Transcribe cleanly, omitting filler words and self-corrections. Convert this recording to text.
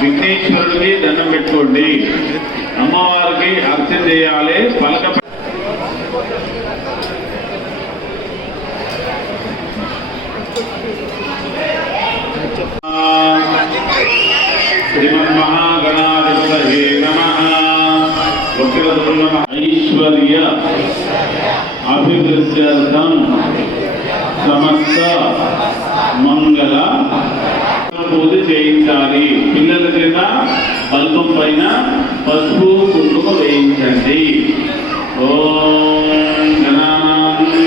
విఘ్నేశ్వరుడికి దండం పెట్టుకోండి. అమ్మవారికి అర్చన చేయాలి. పలక శ్రీమన్మహాగణాధిపతయే నమః. ఐశ్వర్య అభివృద్ధ్యర్థం సమస్త మంగళ పూజ చేయించాలి. పిల్లల చేత బల్బం పైన పసుపు కుంకుమ వేయించండి. ఓం గణపతి